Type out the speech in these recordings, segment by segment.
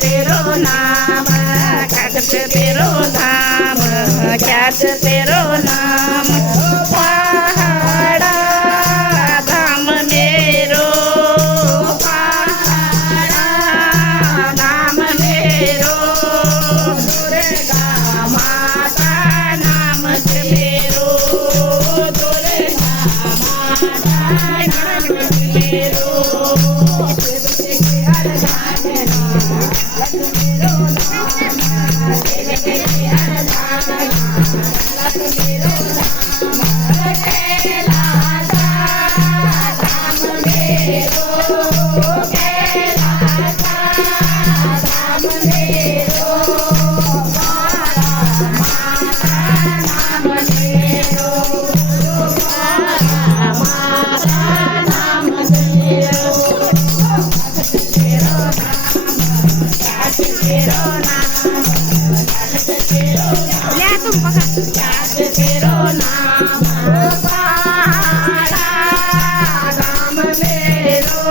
तेरो नाम कट तेरो नाम ख्यात तेरो नाम पहाड़ा धाम मेरो पहाड़ा धाम मेरो दुर्गा माता नाम मेरो दुर्गा माता नाम मेरो तेरो नाम पहाड़ा धाम मेरो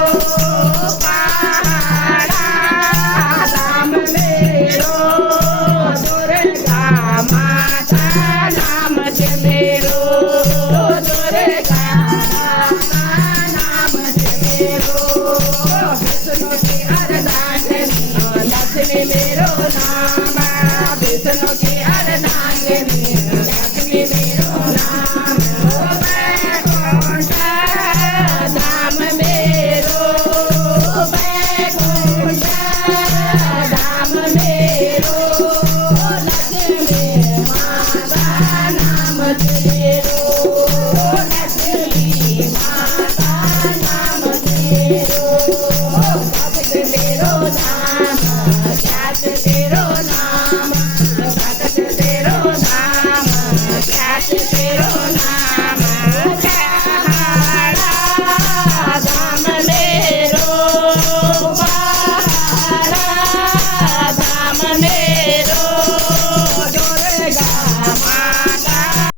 पहाड़ा धाम मेरो दुर्गा माता नाम मेरो दुर्गा माता नाम मेरो विष्णु की अर्धांगिनी लक्ष्मी मेरो नाम विष्णु की अर्धांगिनी तेरो नाम